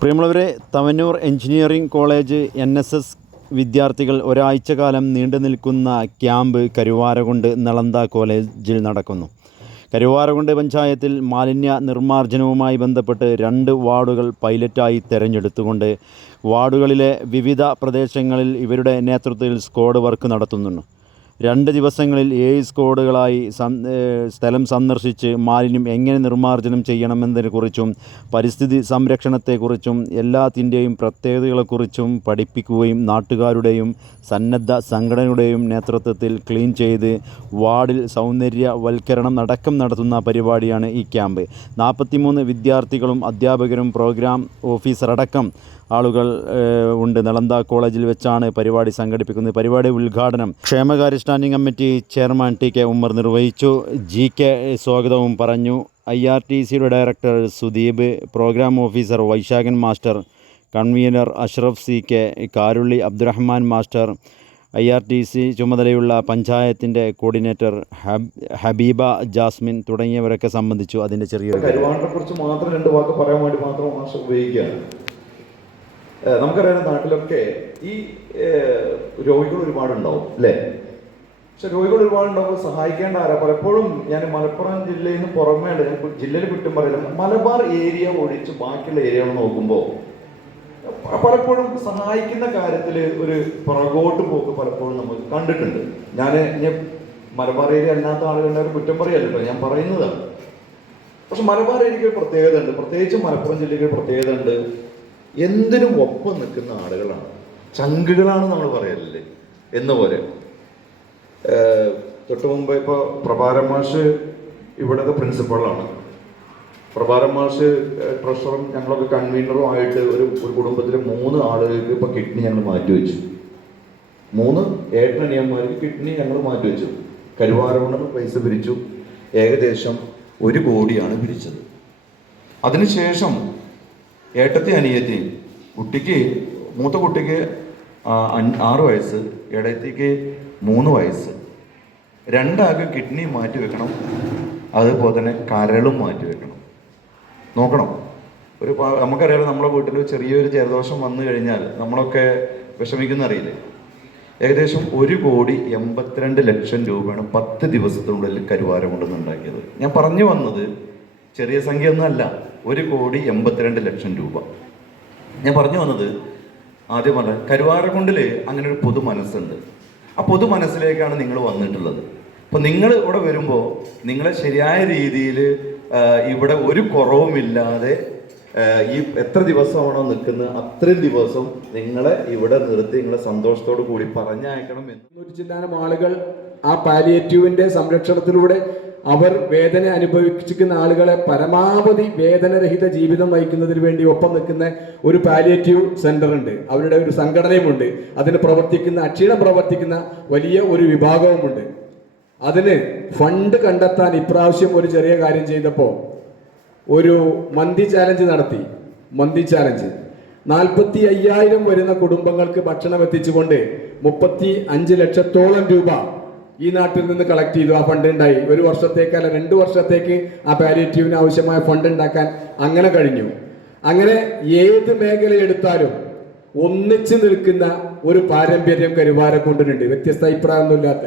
പ്രിയമുള്ളവരെ Thavanur engineering college N S S വിദ്യാർത്ഥികൾ ഒരാഴ്ച കാലം നീണ്ടു നിൽക്കുന്ന ക്യാമ്പ് കരുവാരകുണ്ട് നളന്ത കോളേജിൽ നടക്കുന്നു. കരുവാരകുണ്ട് പഞ്ചായത്തിൽ മാലിന്യ നിർമ്മാർജനവുമായി ബന്ധപ്പെട്ട് രണ്ട് വാർഡുകൾ പൈലറ്റായി തിരഞ്ഞെടുത്തുകൊണ്ട് വാർഡുകളിലെ വിവിധ പ്രദേശങ്ങളിൽ ഇവരുടെ നേതൃത്വത്തിൽ സ്ക്വാഡ് വർക്ക് നടത്തുന്നുണ്ട്. രണ്ട് ദിവസങ്ങളിൽ ഏഴ് സ്ക്വാഡുകളായി സ്ഥലം സന്ദർശിച്ച് മാലിന്യം എങ്ങനെ നിർമ്മാർജനം ചെയ്യണമെന്നതിനെക്കുറിച്ചും പരിസ്ഥിതി സംരക്ഷണത്തെക്കുറിച്ചും എല്ലാത്തിന്റെയും പ്രത്യേകതകളെക്കുറിച്ചും പഠിപ്പിക്കുകയും നാട്ടുകാരുടെയും സന്നദ്ധ സംഘടനയുടെയും നേതൃത്വത്തിൽ ക്ലീൻ ചെയ്ത് വാർഡിൽ സൗന്ദര്യവൽക്കരണം അടക്കം നടത്തുന്ന പരിപാടിയാണ് ഈ ക്യാമ്പ്. നാൽപ്പത്തിമൂന്ന് വിദ്യാർത്ഥികളും അധ്യാപകരും പ്രോഗ്രാം ഓഫീസറടക്കം ആളുകൾ ഉണ്ട്. നളന്ദ കോളേജിൽ വെച്ചാണ് പരിപാടി സംഘടിപ്പിക്കുന്നത്. പരിപാടി ഉദ്ഘാടനം ക്ഷേമകാര്യ standing committee chairman T K Ummer നിർവഹിച്ചു. ജി കെ സ്വാഗതവും പറഞ്ഞു. ഐ ആർ ടി സിയുടെ director Sudeep programme officer Vysakhan master convener Ashraf C K Karulli Abdurahman master I R T C ചുമതലയുള്ള പഞ്ചായത്തിന്റെ കോർഡിനേറ്റർ ഹബ് ഹബീബ ജാസ്മിൻ തുടങ്ങിയവരൊക്കെ സംബന്ധിച്ചു അതിന്റെ ചെറിയൊരു കുറിച്ച് മാത്രം രണ്ട് വാക്ക് പറയാൻ വേണ്ടി മാത്രം ഉപയോഗിക്കുകയാണ്. നമുക്കറിയാം നാട്ടിലൊക്കെ ഈ രോഗികൾ ഒരുപാടുണ്ടാവും അല്ലേ? പക്ഷെ രോഗികൾ ഒരുപാടുണ്ടാവുമ്പോൾ സഹായിക്കേണ്ട ആരാ? പലപ്പോഴും ഞാൻ മലപ്പുറം ജില്ലയിൽ നിന്ന് പുറമേ ഞാൻ ജില്ലയിൽ കുറ്റം പറയില്ല മലബാർ ഏരിയ ഒഴിച്ച് ബാക്കിയുള്ള ഏരിയകൾ നോക്കുമ്പോൾ പലപ്പോഴും സഹായിക്കുന്ന കാര്യത്തിൽ ഒരു പുറകോട്ട് പോക്ക് പലപ്പോഴും നമ്മൾ കണ്ടിട്ടുണ്ട്. ഞാൻ ഞാൻ മലബാർ ഏരിയ അല്ലാത്ത ആളുകളുടെ ഒരു കുറ്റം പറയല്ലോ ഞാൻ പറയുന്നതാണ്. പക്ഷെ മലബാർ ഏരിയയ്ക്ക് ഒരു പ്രത്യേകത ഉണ്ട് പ്രത്യേകിച്ച് മലപ്പുറം ജില്ലയ്ക്ക് പ്രത്യേകത ഉണ്ട് എന്തിനും ഒപ്പം നിൽക്കുന്ന ആളുകളാണ്. ചങ്കുകളാണ് നമ്മൾ പറയലില്ലേ? എന്ന പോലെ. തൊട്ട് മുമ്പ് ഇപ്പോൾ പ്രഭാരം മാഷ് ഇവിടുത്തെ പ്രിൻസിപ്പളാണ്. പ്രഭാരം മാഷ് ട്രഷറും ഞങ്ങളൊക്കെ കൺവീനറും ആയിട്ട് ഒരു ഒരു കുടുംബത്തിലെ മൂന്ന് ആളുകൾക്ക് ഇപ്പോൾ കിഡ്നി ഞങ്ങൾ മാറ്റിവെച്ചു മൂന്ന് ഏട്ടനിയന്മാർക്ക് കിഡ്നി ഞങ്ങൾ മാറ്റി വെച്ചു. കരുവാരമുണ്ടെന്ന് പൈസ പിരിച്ചു. ഏകദേശം ഒരു കോടിയാണ് പിരിച്ചത്. അതിനുശേഷം ഏട്ടത്തി അനിയത്തി കുട്ടിക്ക് മൂത്ത കുട്ടിക്ക് ആറ് വയസ്സ് ഇടയത്തിക്ക് മൂന്ന് വയസ്സ്. രണ്ടാൾക്ക് കിഡ്നി മാറ്റി വെക്കണം അതുപോലെ തന്നെ കരളും മാറ്റി വെക്കണം. നോക്കണം. ഒരു നമുക്കറിയാം നമ്മുടെ വീട്ടിൽ ചെറിയൊരു ജലദോഷം വന്നു കഴിഞ്ഞാൽ നമ്മളൊക്കെ വിഷമിക്കുന്ന അറിയില്ലേ ഏകദേശം ഒരു കോടി എൺപത്തിരണ്ട് ലക്ഷം രൂപയാണ് പത്ത് ദിവസത്തിനുള്ളിൽ കരുവാരം കൊണ്ടുണ്ടാക്കിയത് ഞാൻ പറഞ്ഞു വന്നത് ചെറിയ സംഖ്യ ഒന്നുമല്ല ഒരു കോടി എൺപത്തിരണ്ട് ലക്ഷം രൂപ. ഞാൻ പറഞ്ഞു വന്നത് ആദ്യം പറഞ്ഞ കരുവാരക്കുണ്ടിൽ അങ്ങനെ ഒരു പൊതു മനസ്സുണ്ട്. ആ പൊതു മനസ്സിലേക്കാണ് നിങ്ങൾ വന്നിട്ടുള്ളത്. അപ്പോൾ നിങ്ങൾ ഇവിടെ വരുമ്പോൾ നിങ്ങളെ ശരിയായ രീതിയിൽ ഇവിടെ ഒരു കുറവുമില്ലാതെ ഈ എത്ര ദിവസമാണോ നിൽക്കുന്നത് അത്രയും ദിവസം നിങ്ങളെ ഇവിടെ നിർത്തി നിങ്ങളെ സന്തോഷത്തോടു കൂടി പറഞ്ഞയക്കണം എന്ന്. ചില്ലാനം ആളുകൾ ആ പാലിയേറ്റീവിന്റെ സംരക്ഷണത്തിലൂടെ അവർ വേദന അനുഭവിച്ചിരിക്കുന്ന ആളുകളെ പരമാവധി വേദനരഹിത ജീവിതം നയിക്കുന്നതിന് വേണ്ടി ഒപ്പം നിൽക്കുന്ന ഒരു പാലിയേറ്റീവ് സെന്റർ ഉണ്ട് അവരുടെ ഒരു സംഘടനയുമുണ്ട്. അതിന് പ്രവർത്തിക്കുന്ന അക്ഷീണം പ്രവർത്തിക്കുന്ന വലിയ ഒരു വിഭാഗവുമുണ്ട്. അതിന് ഫണ്ട് കണ്ടെത്താൻ ഇപ്രാവശ്യം ഒരു ചെറിയ കാര്യം ചെയ്തപ്പോൾ ഒരു മന്തി ചാലഞ്ച് നടത്തി. മന്തി ചാലഞ്ച്. നാൽപ്പത്തി അയ്യായിരം വരുന്ന കുടുംബങ്ങൾക്ക് ഭക്ഷണം എത്തിച്ചുകൊണ്ട് മുപ്പത്തി അഞ്ച് ലക്ഷത്തോളം രൂപ ഈ നാട്ടിൽ നിന്ന് കളക്ട് ചെയ്തു ആ ഫണ്ട് ഉണ്ടായി. ഒരു വർഷത്തേക്ക് അല്ല രണ്ട് വർഷത്തേക്ക് ആ പാലിയേറ്റീവിന് ആവശ്യമായ ഫണ്ട് ഉണ്ടാക്കാൻ അങ്ങനെ കഴിഞ്ഞു. അങ്ങനെ ഏത് മേഖല എടുത്താലും ഒന്നിച്ചു നിൽക്കുന്ന ഒരു പാരമ്പര്യം കരുവാരക്കൊണ്ടിനുണ്ട് വ്യത്യസ്ത അഭിപ്രായമൊന്നുമില്ലാത്ത.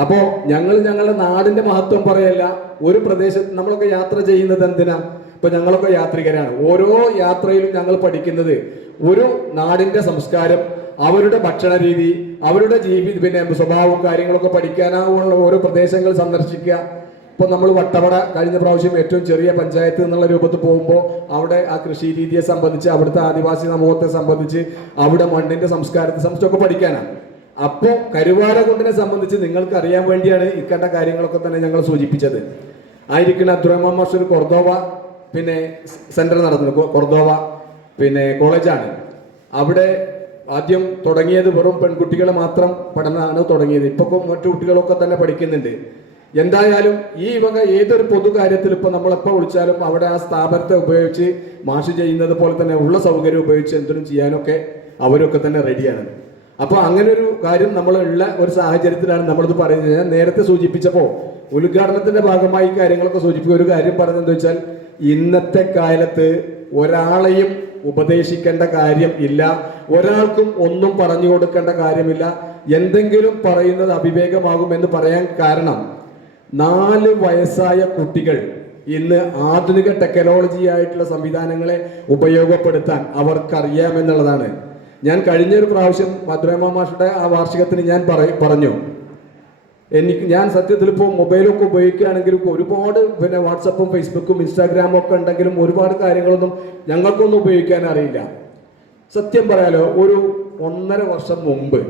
അപ്പോ ഞങ്ങൾ ഞങ്ങളുടെ നാടിന്റെ മഹത്വം പറയല്ല. ഒരു പ്രദേശത്ത് നമ്മളൊക്കെ യാത്ര ചെയ്യുന്നത് എന്തിനാ? ഇപ്പൊ ഞങ്ങളൊക്കെ യാത്രികരാണ്. ഓരോ യാത്രയിലും ഞങ്ങൾ പഠിക്കുന്നത് ഒരു നാടിന്റെ സംസ്കാരം അവരുടെ ഭക്ഷണ രീതി അവരുടെ ജീവി പിന്നെ സ്വഭാവവും കാര്യങ്ങളൊക്കെ പഠിക്കാനാവുള്ള ഓരോ പ്രദേശങ്ങൾ സന്ദർശിക്കുക. ഇപ്പൊ നമ്മൾ വട്ടവട കഴിഞ്ഞ പ്രാവശ്യം ഏറ്റവും ചെറിയ പഞ്ചായത്ത് എന്നുള്ള രൂപത്തിൽ പോകുമ്പോൾ അവിടെ ആ കൃഷി രീതിയെ സംബന്ധിച്ച് അവിടുത്തെ ആദിവാസി സമൂഹത്തെ സംബന്ധിച്ച് അവിടെ മണ്ണിന്റെ സംസ്കാരത്തെ സംബന്ധിച്ചൊക്കെ പഠിക്കാനാണ്. അപ്പോ കരുവാരകുണ്ടിനെ സംബന്ധിച്ച് നിങ്ങൾക്ക് അറിയാൻ വേണ്ടിയാണ് ഇക്കണ്ട കാര്യങ്ങളൊക്കെ തന്നെ ഞങ്ങൾ സൂചിപ്പിച്ചത്. ആയിരിക്കുന്ന അബ്ദുറഹ്മാൻ മാസ്റ്റർ കൊർദോവ പിന്നെ സെന്റർ നടത്തുന്നത് കൊർദോവ പിന്നെ കോളേജാണ്. അവിടെ ആദ്യം തുടങ്ങിയത് വെറും പെൺകുട്ടികളെ മാത്രം പഠനമാണ് തുടങ്ങിയത്. ഇപ്പൊ മറ്റു കുട്ടികളൊക്കെ തന്നെ പഠിക്കുന്നുണ്ട്. എന്തായാലും ഈ വക ഏതൊരു പൊതു കാര്യത്തിൽ ഇപ്പൊ നമ്മളെപ്പോൾ വിളിച്ചാലും അവിടെ ആ സ്ഥാപനത്തെ ഉപയോഗിച്ച് മാഷ് ചെയ്യുന്നത് പോലെ തന്നെ ഉള്ള സൗകര്യം ഉപയോഗിച്ച് എന്തിനും ചെയ്യാനൊക്കെ അവരൊക്കെ തന്നെ റെഡിയാണ്. അപ്പൊ അങ്ങനെ ഒരു കാര്യം നമ്മൾ ഉള്ള ഒരു സാഹചര്യത്തിലാണ് നമ്മളിത് പറയുന്നത്. ഞാൻ നേരത്തെ സൂചിപ്പിച്ചപ്പോ ഉദ്ഘാടനത്തിന്റെ ഭാഗമായി കാര്യങ്ങളൊക്കെ സൂചിപ്പിക്കുക ഒരു കാര്യം പറഞ്ഞതെന്ന് വെച്ചാൽ ഇന്നത്തെ കാലത്ത് ഒരാളെയും ഉപദേശിക്കേണ്ട കാര്യം ഇല്ല. ഒരാൾക്കും ഒന്നും പറഞ്ഞു കൊടുക്കേണ്ട കാര്യമില്ല. എന്തെങ്കിലും പറയുന്നത് അവിവേകമാകുമെന്ന് പറയാൻ കാരണം നാല് വയസ്സായ കുട്ടികൾ ഇന്ന് ആധുനിക ടെക്നോളജി ആയിട്ടുള്ള സംവിധാനങ്ങളെ ഉപയോഗപ്പെടുത്താൻ അവർക്കറിയാമെന്നുള്ളതാണ്. ഞാൻ കഴിഞ്ഞൊരു പ്രാവശ്യം മധുരമ മാഷയുടെ ആ വാർഷികത്തിന് ഞാൻ പറഞ്ഞു. എനിക്ക് ഞാൻ സത്യത്തിൽ ഇപ്പോൾ മൊബൈലൊക്കെ ഉപയോഗിക്കുകയാണെങ്കിലും ഒരുപാട് പിന്നെ വാട്സപ്പും ഫേസ്ബുക്കും ഇൻസ്റ്റാഗ്രാമും ഒക്കെ ഉണ്ടെങ്കിലും ഒരുപാട് കാര്യങ്ങളൊന്നും ഞങ്ങൾക്കൊന്നും ഉപയോഗിക്കാൻ അറിയില്ല. സത്യം പറയാലോ ഒരു ഒന്നര വർഷം മുമ്പ്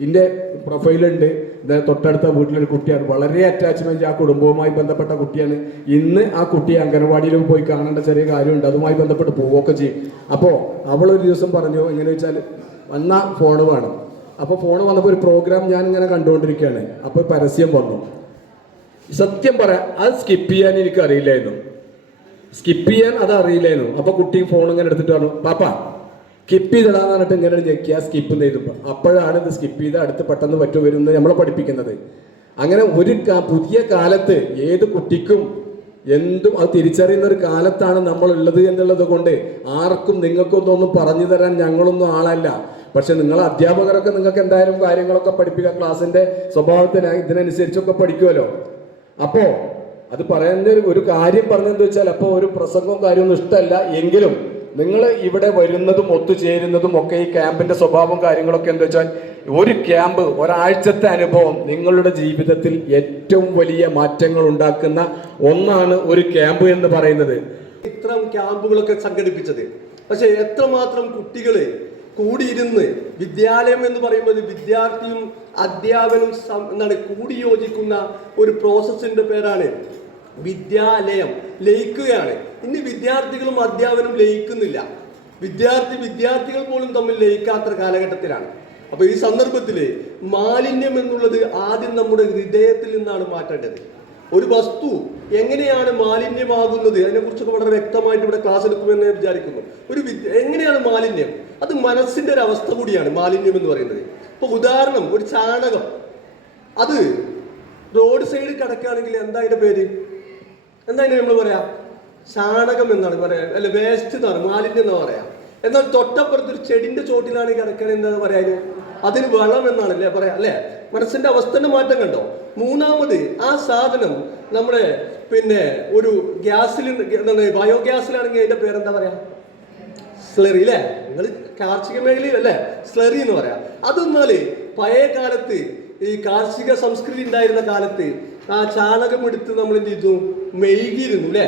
എന്റെ പ്രൊഫൈലുണ്ട്. തൊട്ടടുത്ത വീട്ടിലൊരു കുട്ടിയാണ്. വളരെ അറ്റാച്ച്മെന്റ് ആ കുടുംബവുമായി ബന്ധപ്പെട്ട കുട്ടിയാണ്. ഇന്ന് ആ കുട്ടിയെ അംഗനവാടിയിൽ പോയി കാണേണ്ട ചെറിയ കാര്യമുണ്ട്. അതുമായി ബന്ധപ്പെട്ട് പോവുകയൊക്കെ ചെയ്യും. അപ്പോൾ അവളൊരു ദിവസം പറഞ്ഞു എങ്ങനെ വെച്ചാൽ വന്ന ഫോണ് വേണം. അപ്പോൾ ഫോൺ വന്നപ്പോൾ ഒരു പ്രോഗ്രാം ഞാൻ ഇങ്ങനെ കണ്ടുകൊണ്ടിരിക്കുകയാണ്. അപ്പോൾ പരസ്യം വന്നു. സത്യം പറയാം അത് സ്കിപ്പ് ചെയ്യാൻ എനിക്ക് അറിയില്ലായിരുന്നു. സ്കിപ്പ് ചെയ്യാൻ അത് അറിയില്ലായിരുന്നു. അപ്പൊ കുട്ടി ഫോൺ ഇങ്ങനെ എടുത്തിട്ട് പറഞ്ഞു പാപ്പ സ്കിപ്പ് ചെയ്തിടാന്ന് പറഞ്ഞിട്ട് ഇങ്ങനെ ഞെക്കിയ സ്കിപ്പ് ചെയ്തു? അപ്പോഴാണ് ഇത് സ്കിപ്പ് ചെയ്ത് അടുത്ത് പെട്ടെന്ന് പറ്റു വരുന്നത് നമ്മളെ പഠിപ്പിക്കുന്നത്. അങ്ങനെ ഒരു പുതിയ കാലത്ത് ഏത് കുട്ടിക്കും എന്തും അത് തിരിച്ചറിയുന്ന ഒരു കാലത്താണ് നമ്മൾ ഉള്ളത് എന്നുള്ളത് കൊണ്ട് ആർക്കും നിങ്ങൾക്കൊന്നും ഒന്നും പറഞ്ഞു തരാൻ ഞങ്ങളൊന്നും ആളല്ല. പക്ഷെ നിങ്ങൾ അധ്യാപകരൊക്കെ നിങ്ങൾക്ക് എന്തായാലും കാര്യങ്ങളൊക്കെ പഠിപ്പിക്കുക ക്ലാസ്സിന്റെ സ്വഭാവത്തിന് ഇതിനനുസരിച്ചൊക്കെ പഠിക്കുമല്ലോ അപ്പോ അത് പറയുന്ന ഒരു- കാര്യം പറഞ്ഞെന്ന് വെച്ചാൽ അപ്പൊ ഒരു പ്രസംഗവും കാര്യമൊന്നും ഇഷ്ടമല്ല. എങ്കിലും നിങ്ങൾ ഇവിടെ വരുന്നതും ഒത്തുചേരുന്നതും ഒക്കെ ഈ ക്യാമ്പിന്റെ സ്വഭാവം കാര്യങ്ങളൊക്കെ എന്താ വെച്ചാൽ ഒരു ക്യാമ്പ് ഒരാഴ്ചത്തെ അനുഭവം നിങ്ങളുടെ ജീവിതത്തിൽ ഏറ്റവും വലിയ മാറ്റങ്ങൾ ഉണ്ടാക്കുന്ന ഒന്നാണ് ഒരു ക്യാമ്പ് എന്ന് പറയുന്നത്. ഇത്തരം ക്യാമ്പുകളൊക്കെ സംഘടിപ്പിച്ചത്. പക്ഷെ എത്രമാത്രം കുട്ടികൾ കൂടിയിരുന്ന് വിദ്യാലയം എന്ന് പറയുമ്പോൾ വിദ്യാർത്ഥിയും അധ്യാപനും സം- എന്താണ് കൂടിയോജിക്കുന്ന ഒരു പ്രോസസ്സിന്റെ പേരാണ് വിദ്യാലയം. ലയിക്കുകയാണ്. ഇന്ന് വിദ്യാർത്ഥികളും അധ്യാപനം ലയിക്കുന്നില്ല. വിദ്യാർത്ഥി വിദ്യാർത്ഥികൾ പോലും തമ്മിൽ ലയിക്കാത്ത കാലഘട്ടത്തിലാണ്. അപ്പൊ ഈ സന്ദർഭത്തിൽ മാലിന്യം എന്നുള്ളത് ആദ്യം നമ്മുടെ ഹൃദയത്തിൽ നിന്നാണ് മാറ്റേണ്ടത്. ഒരു വസ്തു എങ്ങനെയാണ് മാലിന്യമാകുന്നത്? അതിനെക്കുറിച്ചൊക്കെ വളരെ വ്യക്തമായിട്ട് ഇവിടെ ക്ലാസ് എടുക്കുമെന്ന് ഞാൻ വിചാരിക്കുന്നു. ഒരു എങ്ങനെയാണ് മാലിന്യം? അത് മനസ്സിന്റെ ഒരു അവസ്ഥ കൂടിയാണ് മാലിന്യം എന്ന് പറയുന്നത്. ഇപ്പൊ ഉദാഹരണം ഒരു ചാണകം. അത് റോഡ് സൈഡിൽ കിടക്കുകയാണെങ്കിൽ എന്താ അതിന്റെ പേര്? എന്താ അതിന് നമ്മൾ പറയാ? ചാണകം എന്നാണ് പറയാ. അല്ല വേസ്റ്റ് എന്നാണ് മാലിന്യം എന്നാ പറയാ. എന്നാൽ തൊട്ടപ്പുറത്ത് ഒരു ചെടിന്റെ ചോട്ടിലാണ് കിടക്കണത് എന്താ പറയാ അതിന്? വളം എന്നാണ് അല്ലേ പറയാ അല്ലേ? മനസ്സിന്റെ അവസ്ഥന്റെ മാറ്റം കണ്ടോ? മൂന്നാമത് ആ സാധനം നമ്മുടെ പിന്നെ ഒരു ഗ്യാസിൽ ബയോഗ്യാസിലാണെങ്കിൽ അതിന്റെ പേരെന്താ പറയാ? സ്ലറി അല്ലേ? നിങ്ങൾ കാർഷിക മേഖലയിൽ അല്ലേ? സ്ലറി എന്ന് പറയാം. അതെന്നാൽ പഴയ കാലത്ത് ഈ കാർഷിക സംസ്കൃതി ഉണ്ടായിരുന്ന കാലത്ത് ആ ചാണകം എടുത്ത് നമ്മൾ എന്ത് ചെയ്തു? മെഴുകിയിരുന്നു അല്ലേ?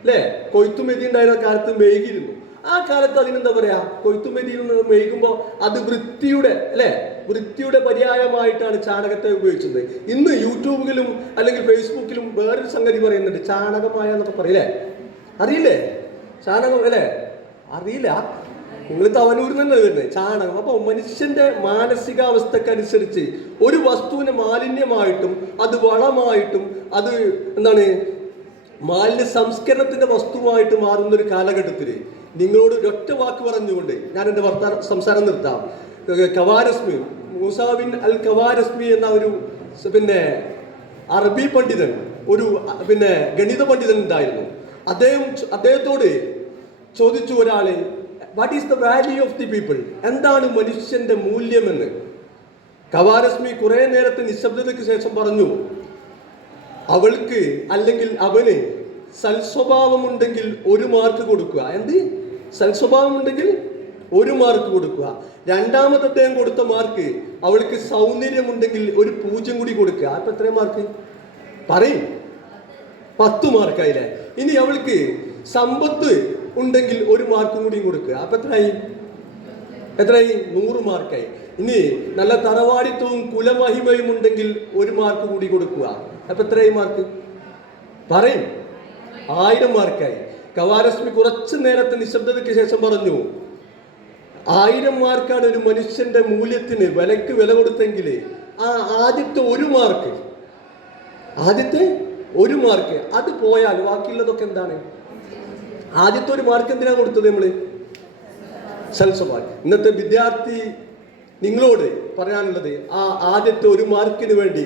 അല്ലേ? കൊയ്ത്തുമെതി ഉണ്ടായിരുന്ന കാലത്ത് മെഴുകിയിരുന്നു. ആ കാലത്ത് അതിനെന്താ പറയാ? കൊയ്ത്തുമെതിയിൽ നിന്ന് അത് വൃത്തിയുടെ അല്ലേ? വൃത്തിയുടെ പര്യായമായിട്ടാണ് ചാണകത്തെ ഉപയോഗിച്ചത്. ഇന്ന് യൂട്യൂബിലും അല്ലെങ്കിൽ ഫേസ്ബുക്കിലും വേറൊരു സംഗതി പറയുന്നുണ്ട്. ചാണകമായ എന്നൊക്കെ പറയില്ലേ? അറിയില്ലേ? ചാണകം അല്ലേ? അറിയില്ല. നിങ്ങൾ തവനൂരിൽ നിന്ന് വരുന്നത് ചാണകം. അപ്പോൾ മനുഷ്യന്റെ മാനസികാവസ്ഥക്കനുസരിച്ച് ഒരു വസ്തുവിനെ മാലിന്യമായിട്ടും അത് വളമായിട്ടും അത് എന്താണ് മാലിന്യ സംസ്കരണത്തിന്റെ വസ്തുവായിട്ട് മാറുന്ന ഒരു കാലഘട്ടത്തിൽ നിങ്ങളോട് ഒരൊറ്റ വാക്ക് പറഞ്ഞുകൊണ്ട് ഞാൻ എന്റെ വർത്താന സംസാരം നിർത്താം. കവാരസ്മി. മൂസാവിൻ അൽ കവാരസ്മി എന്ന ഒരു പിന്നെ അറബി പണ്ഡിതൻ ഒരു പിന്നെ ഗണിത പണ്ഡിതൻ ഉണ്ടായിരുന്നു. അദ്ദേഹം അദ്ദേഹത്തോട് ചോദിച്ചു ഒരാൾ what is the value of the people എന്താണ് മനുഷ്യന്റെ മൂല്യമെന്ന്? കവാരസ്മി കുറെ നേരത്തെ നിശബ്ദതയ്ക്ക് ശേഷം പറഞ്ഞു അവൾക്ക് അല്ലെങ്കിൽ അവന് സൽസ്വഭാവമുണ്ടെങ്കിൽ ഒരു മാർക്ക് കൊടുക്കുക. എന്ത്? സൽസ്വഭാവമുണ്ടെങ്കിൽ ഒരു മാർക്ക് കൊടുക്കുക. രണ്ടാമത്തെ അദ്ദേഹം കൊടുത്ത മാർക്ക് അവൾക്ക് സൗന്ദര്യമുണ്ടെങ്കിൽ ഒരു പൂജ്യം കൂടി കൊടുക്കുക. അപ്പൊ എത്ര മാർക്ക്? പറയും. പത്ത് മാർക്കായില്ലേ? ഇനി അവൾക്ക് സമ്പത്ത് ഉണ്ടെങ്കിൽ ഒരു മാർക്കും കൂടി കൊടുക്കുക അപ്പൊ എത്രയായി? എത്രയായി? നൂറ് മാർക്കായി. ഇനി നല്ല തറവാടിത്വവും കുലമഹിമയും ഉണ്ടെങ്കിൽ ഒരു മാർക്ക് കൂടി കൊടുക്കുക. അപ്പൊ എത്രയായി മാർക്ക്? പറയും. ആയിരം മാർക്കായി. കവാരശ്മി കുറച്ചു നേരത്തെ നിശബ്ദതയ്ക്ക് ശേഷം പറഞ്ഞു ആയിരം മാർക്കാണ് ഒരു മനുഷ്യന്റെ മൂല്യത്തിന് വിലക്ക് വില കൊടുത്തെങ്കിൽ ആ ആദ്യത്തെ ഒരു മാർക്ക് ആദ്യത്തെ ഒരു മാർക്ക്. അത് പോയാൽ ബാക്കിയുള്ളതൊക്കെ എന്താണ്? ആദ്യത്തെ ഒരു മാർക്ക് എന്തിനാണ് കൊടുത്തത് നമ്മൾ? സൽസ്വഭാവം ഇന്നത്തെ വിദ്യാർത്ഥി നിങ്ങളോട് പറയാനുള്ളത് ആ ആദ്യത്തെ ഒരു മാർക്കിന് വേണ്ടി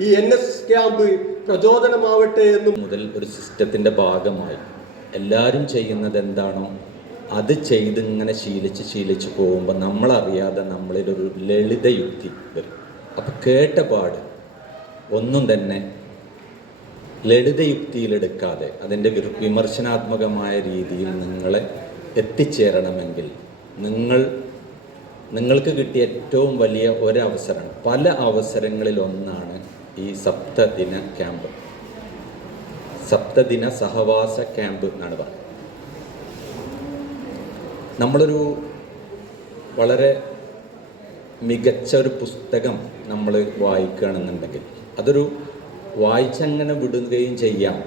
ഈ എൻ എസ് ക്യാമ്പ് പ്രചോദനമാവട്ടെ എന്നും മുതൽ ഒരു സിസ്റ്റത്തിന്റെ ഭാഗമായി എല്ലാവരും ചെയ്യുന്നത് എന്താണോ അത് ചെയ്ത് ഇങ്ങനെ ശീലിച്ച് ശീലിച്ച് പോകുമ്പോൾ നമ്മളറിയാതെ നമ്മളിലൊരു ലളിതയുക്തി വരും. അപ്പം കേട്ടപാട് ഒന്നും തന്നെ ലളിതയുക്തിയിലെടുക്കാതെ അതിന്റെ വിമർശനാത്മകമായ രീതിയിൽ നിങ്ങളെ എത്തിച്ചേരണമെങ്കിൽ നിങ്ങൾ നിങ്ങൾക്ക് കിട്ടിയ ഏറ്റവും വലിയ ഒരവസരം പല അവസരങ്ങളിൽ ഒന്നാണ് ഈ സപ്തദിന ക്യാമ്പ്. സപ്തദിന സഹവാസ ക്യാമ്പ് എന്നാണ് പറയുന്നത്. നമ്മളൊരു വളരെ മികച്ച ഒരു പുസ്തകം നമ്മൾ വായിക്കുകയാണെന്നുണ്ടെങ്കിൽ അതൊരു വായിച്ചങ്ങനെ വിടുകയും ചെയ്യാം.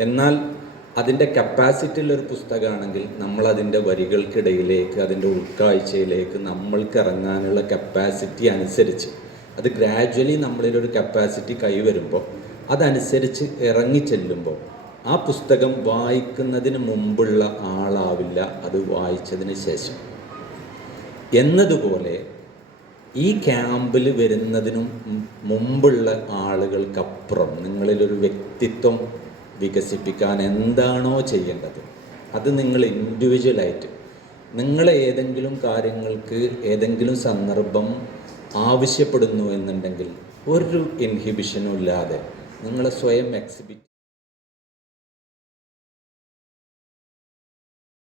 എന്നാൽ അതിന്റെ കപ്പാസിറ്റിയുള്ളൊരു പുസ്തകമാണെങ്കിൽ നമ്മളതിന്റെ വരികൾക്കിടയിലേക്ക് അതിന്റെ ഉൾക്കാഴ്ചയിലേക്ക് നമ്മൾക്ക് ഇറങ്ങാനുള്ള കപ്പാസിറ്റി അനുസരിച്ച് അത് ഗ്രാജ്വലി നമ്മളിലൊരു കപ്പാസിറ്റി കൈവരുമ്പോൾ അതനുസരിച്ച് ഇറങ്ങി ചെല്ലുമ്പോൾ ആ പുസ്തകം വായിക്കുന്നതിന് മുമ്പുള്ള ആളാവില്ല അത് വായിച്ചതിന് ശേഷം. എന്നതുപോലെ ഈ ക്യാമ്പിൽ വരുന്നതിനും മുമ്പുള്ള ആളുകൾക്കപ്പുറം നിങ്ങളിലൊരു വ്യക്തിത്വം വികസിപ്പിക്കാൻ എന്താണോ ചെയ്യേണ്ടത്? അത് നിങ്ങൾ ഇൻഡിവിജ്വലായിട്ട് നിങ്ങളെ ഏതെങ്കിലും കാര്യങ്ങൾക്ക് ഏതെങ്കിലും സന്ദർഭം ആവശ്യപ്പെടുന്നു എന്നുണ്ടെങ്കിൽ ഒരു ഇൻഹിബിഷനും ഇല്ലാതെ നിങ്ങളെ സ്വയം എക്സിബിറ്റ്